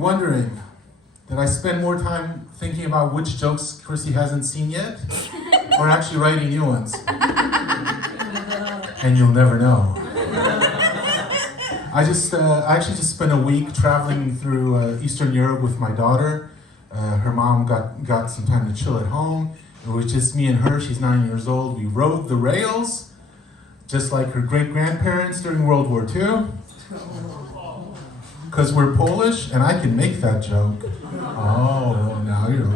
wondering that I spend more time thinking about which jokes Chrissy hasn't seen yet, or actually writing new ones. And you'll never know. I actually just spent a week traveling through Eastern Europe with my daughter. Her mom got some time to chill at home. It was just me and her. She's 9 years old. We rode the rails, just like her great-grandparents during World War II. Because we're Polish, and I can make that joke. Oh, now you're,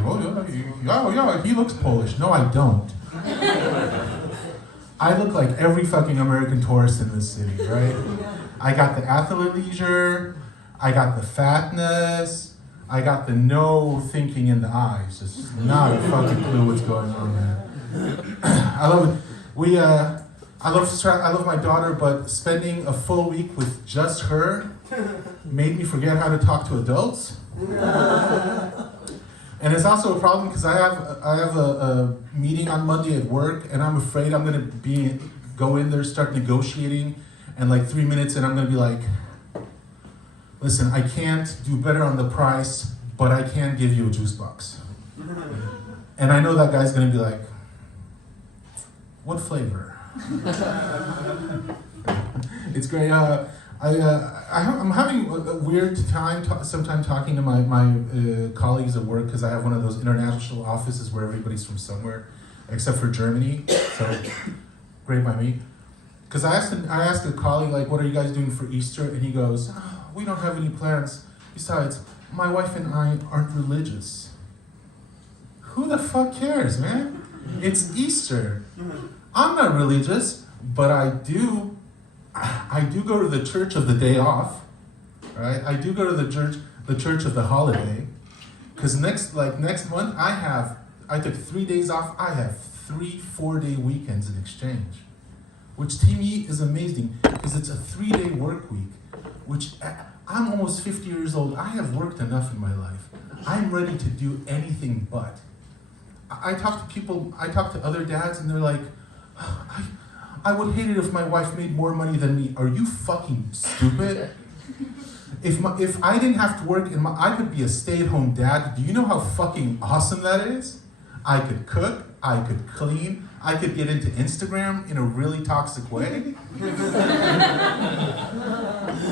yeah, he looks Polish. No, I don't. I look like every fucking American tourist in this city, right? I got the athleisure, I got the fatness, I got the no thinking in the eyes. Just not a fucking clue what's going on there. I love it. I love my daughter, but spending a full week with just her made me forget how to talk to adults. And it's also a problem because I have a meeting on Monday at work, and I'm afraid I'm gonna go in there, start negotiating, and like 3 minutes in I'm gonna be like, listen, I can't do better on the price, but I can give you a juice box. And I know that guy's gonna be like, what flavor? It's great. I'm having a weird time sometimes talking to my colleagues at work because I have one of those international offices where everybody's from somewhere, except for Germany. So great by me. Because I asked a colleague, like, what are you guys doing for Easter? And he goes, oh, we don't have any plans. Besides, my wife and I aren't religious. Who the fuck cares, man? It's Easter. I'm not religious, but I do go to the church of the day off, right? I do go to the church of the holiday, because next month I took 3 days off. I have 3 4-day weekends in exchange, which to me is amazing because it's a 3-day work week. Which I'm almost 50 years old. I have worked enough in my life. I'm ready to do anything but. I talk to people. I talk to other dads, and they're like, I would hate it if my wife made more money than me. Are you fucking stupid? If I didn't have to work, I could be a stay-at-home dad. Do you know how fucking awesome that is? I could cook, I could clean, I could get into Instagram in a really toxic way.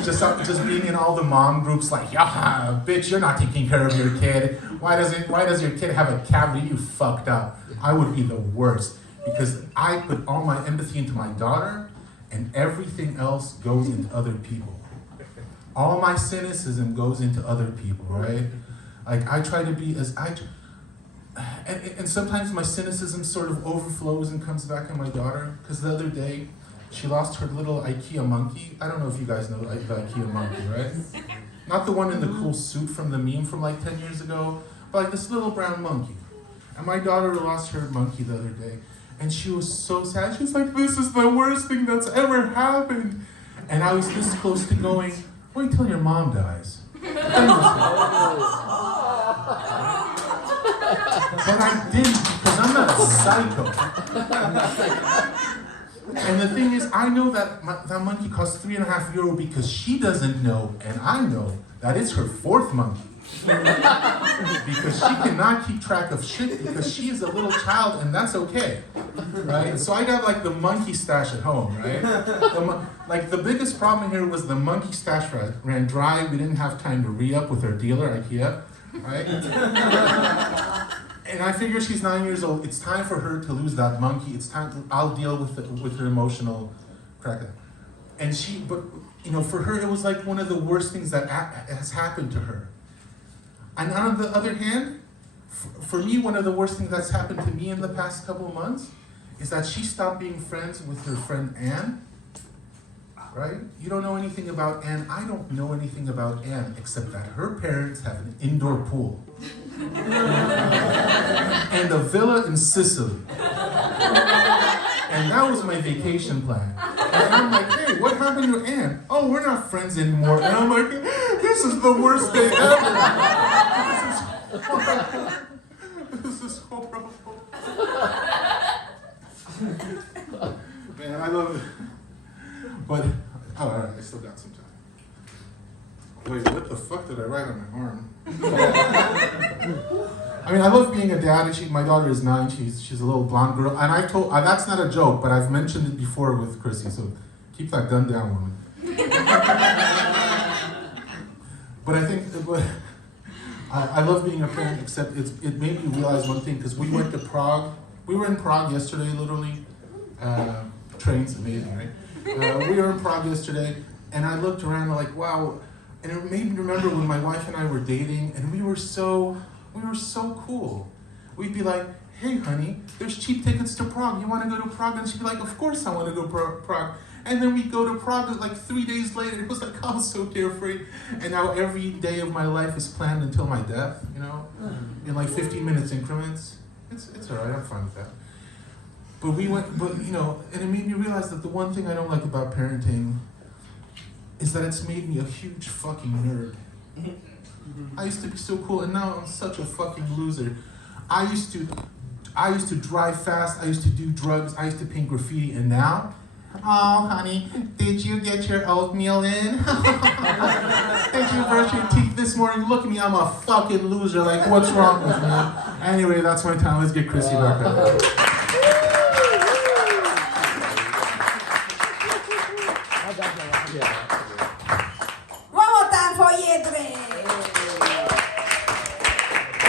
just being in all the mom groups like, yeah, bitch, you're not taking care of your kid. Why does your kid have a cavity? You fucked up. I would be the worst. Because I put all my empathy into my daughter, and everything else goes into other people. All my cynicism goes into other people, right? Like I try to be and sometimes my cynicism sort of overflows and comes back on my daughter. Because the other day, she lost her little IKEA monkey. I don't know if you guys know the IKEA monkey, right? Not the one in the cool suit from the meme from like 10 years ago, but like this little brown monkey. And my daughter lost her monkey the other day. And she was so sad. She was like, this is the worst thing that's ever happened. And I was this close to going, wait till your mom dies. But I didn't, because I'm not a psycho. And the thing is, I know that that monkey costs €3.50 because she doesn't know, and I know, that it's her 4th monkey. Because she cannot keep track of shit because she is a little child, and that's okay, right? So I got like the monkey stash at home, right? Like the biggest problem here was the monkey stash ran dry. We didn't have time to re-up with our dealer, IKEA, right? And I figure she's 9 years old. It's time for her to lose that monkey. It's time. I'll deal with her emotional crack. And but for her, it was like one of the worst things that has happened to her. And on the other hand, for me, one of the worst things that's happened to me in the past couple of months is that she stopped being friends with her friend Anne, right? You don't know anything about Anne. I don't know anything about Anne, except that her parents have an indoor pool. And a villa in Sicily. And that was my vacation plan. And I'm like, hey, what happened to Anne? Oh, we're not friends anymore. And I'm like, this is the worst day ever. This is horrible. Man, I love it. But, all right, I still got some time. Wait, what the fuck did I write on my arm? I mean, I love being a dad. And my daughter is 9. She's a little blonde girl, and I've told that's not a joke, but I've mentioned it before with Chrissy. So keep that gun down, woman. But I think I love being a parent. Except it made me realize one thing because we went to Prague. We were in Prague yesterday, literally. Train's amazing, right? We were in Prague yesterday, and I looked around and like, wow. And it made me remember when my wife and I were dating, and we were so cool. We'd be like, hey honey, there's cheap tickets to Prague. You want to go to Prague? And she'd be like, of course I want to go to Prague. And then we'd go to Prague like 3 days later. It was like, I was so carefree. And now every day of my life is planned until my death, you know? In like 15 minutes increments. It's all right, I'm fine with that. But we went, and it made me realize that the one thing I don't like about parenting is that it's made me a huge fucking nerd. I used to be so cool, and now I'm such a fucking loser. I used to drive fast, I used to do drugs, I used to paint graffiti, and now, oh honey, did you get your oatmeal in? Did you brush your teeth this morning? Look at me, I'm a fucking loser, like what's wrong with me? Anyway, that's my time, let's get Chrissy back up.